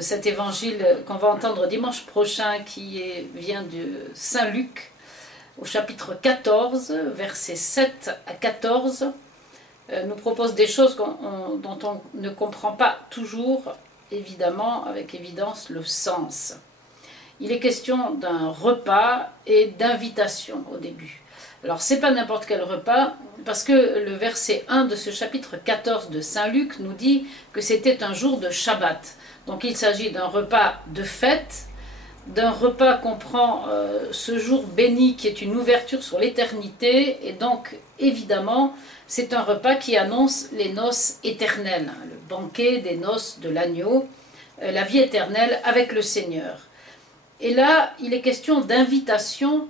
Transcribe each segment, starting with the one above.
Cet évangile qu'on va entendre dimanche prochain, vient de Saint Luc, au chapitre 14, versets 7 à 14, nous propose des choses dont on ne comprend pas toujours, évidemment, avec évidence, le sens. Il est question d'un repas et d'invitation au début. Alors, ce n'est pas n'importe quel repas, parce que le verset 1 de ce chapitre 14 de Saint Luc nous dit que c'était un jour de Shabbat. Donc, il s'agit d'un repas de fête, d'un repas qu'on prend ce jour béni qui est une ouverture sur l'éternité, et donc, évidemment, c'est un repas qui annonce les noces éternelles, le banquet des noces de l'agneau, la vie éternelle avec le Seigneur. Et là, il est question d'invitation,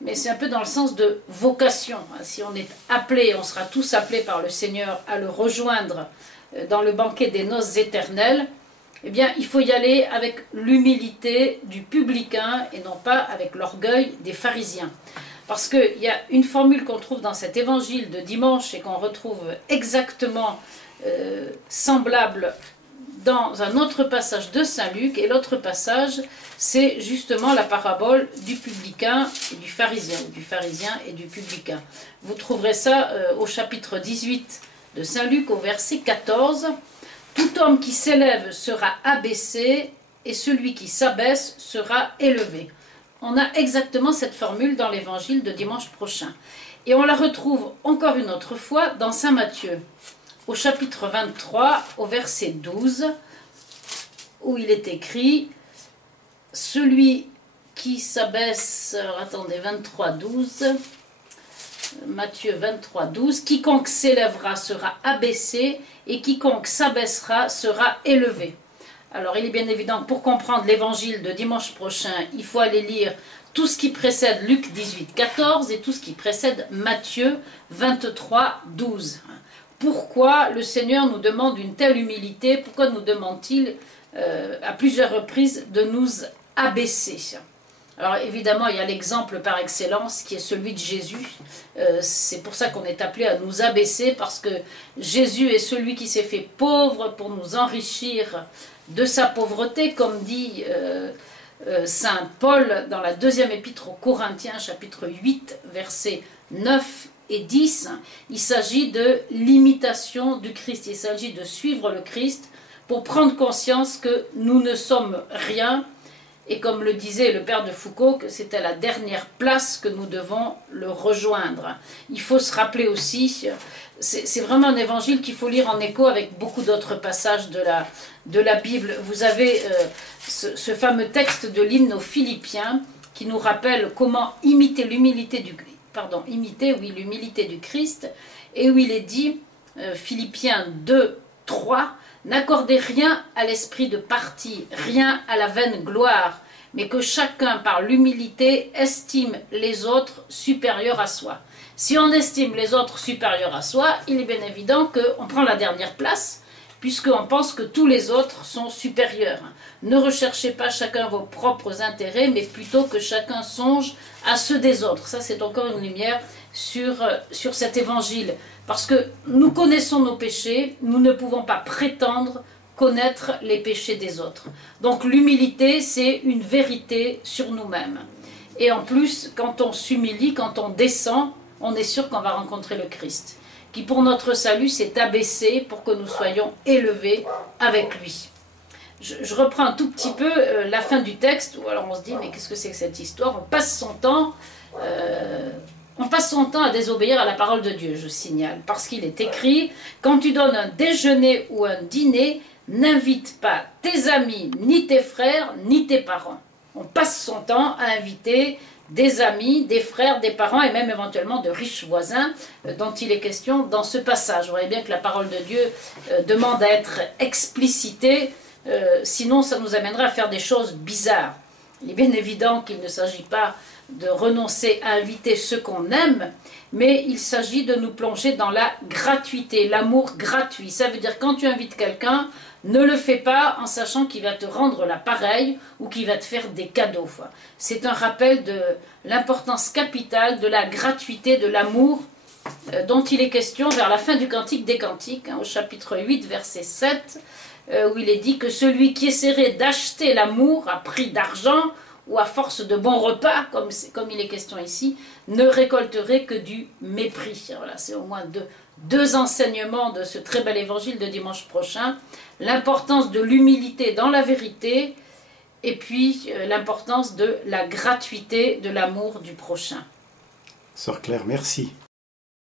mais c'est un peu dans le sens de vocation. Si on est appelé, on sera tous appelés par le Seigneur à le rejoindre dans le banquet des noces éternelles, eh bien, il faut y aller avec l'humilité du publicain et non pas avec l'orgueil des pharisiens. Parce qu'il y a une formule qu'on trouve dans cet évangile de dimanche et qu'on retrouve exactement semblable dans un autre passage de Saint Luc, et l'autre passage, c'est justement la parabole du publicain et du pharisien et du publicain. Vous trouverez ça au chapitre 18 de Saint Luc, au verset 14. « Tout homme qui s'élève sera abaissé, et celui qui s'abaisse sera élevé. » On a exactement cette formule dans l'évangile de dimanche prochain. Et on la retrouve encore une autre fois dans Saint Matthieu, au chapitre 23, au verset 12, où il est écrit « Celui qui s'abaisse » attendez, 23, 12, Matthieu 23, 12, « Quiconque s'élèvera sera abaissé, et quiconque s'abaissera sera élevé. » Alors il est bien évident que pour comprendre l'évangile de dimanche prochain, il faut aller lire tout ce qui précède Luc 18, 14 et tout ce qui précède Matthieu 23, 12. Pourquoi le Seigneur nous demande une telle humilité? Pourquoi nous demande-t-il à plusieurs reprises de nous abaisser? Alors évidemment, il y a l'exemple par excellence qui est celui de Jésus. C'est pour ça qu'on est appelé à nous abaisser, parce que Jésus est celui qui s'est fait pauvre pour nous enrichir de sa pauvreté, comme dit Saint Paul dans la deuxième épître aux Corinthiens, chapitre 8, versets 9 et 10. Il s'agit de l'imitation du Christ, il s'agit de suivre le Christ pour prendre conscience que nous ne sommes rien, et comme le disait le père de Foucault, que c'était la dernière place que nous devons le rejoindre. Il faut se rappeler aussi, c'est vraiment un évangile qu'il faut lire en écho avec beaucoup d'autres passages de la Bible. Vous avez ce fameux texte de l'hymne aux Philippiens qui nous rappelle comment imiter l'humilité du Christ, et où il est dit, Philippiens 2, 3, « N'accordez rien à l'esprit de parti, rien à la vaine gloire, mais que chacun par l'humilité estime les autres supérieurs à soi. » Si on estime les autres supérieurs à soi, il est bien évident qu'on prend la dernière place, puisqu'on pense que tous les autres sont supérieurs. Ne recherchez pas chacun vos propres intérêts, mais plutôt que chacun songe à ceux des autres. Ça, c'est encore une lumière sur cet évangile. Parce que nous connaissons nos péchés, nous ne pouvons pas prétendre connaître les péchés des autres. Donc l'humilité, c'est une vérité sur nous-mêmes. Et en plus, quand on s'humilie, quand on descend, on est sûr qu'on va rencontrer le Christ, qui pour notre salut s'est abaissé pour que nous soyons élevés avec lui. Je reprends un tout petit peu la fin du texte, où alors on se dit, mais qu'est-ce que c'est que cette histoire? On passe son temps à désobéir à la parole de Dieu, je signale, parce qu'il est écrit, quand tu donnes un déjeuner ou un dîner, n'invite pas tes amis, ni tes frères, ni tes parents. On passe son temps à inviter des amis, des frères, des parents et même éventuellement de riches voisins dont il est question dans ce passage. Vous voyez bien que la parole de Dieu demande à être explicitée, sinon ça nous amènerait à faire des choses bizarres. Il est bien évident qu'il ne s'agit pas de renoncer à inviter ceux qu'on aime, mais il s'agit de nous plonger dans la gratuité, l'amour gratuit. Ça veut dire quand tu invites quelqu'un, ne le fais pas en sachant qu'il va te rendre l'appareil ou qu'il va te faire des cadeaux. C'est un rappel de l'importance capitale de la gratuité, de l'amour dont il est question vers la fin du Cantique des Cantiques, au chapitre 8, verset 7. où il est dit que celui qui essaierait d'acheter l'amour à prix d'argent ou à force de bons repas, comme il est question ici, ne récolterait que du mépris. Voilà, c'est au moins deux enseignements de ce très bel évangile de dimanche prochain. L'importance de l'humilité dans la vérité, et puis l'importance de la gratuité de l'amour du prochain. Sœur Claire, merci.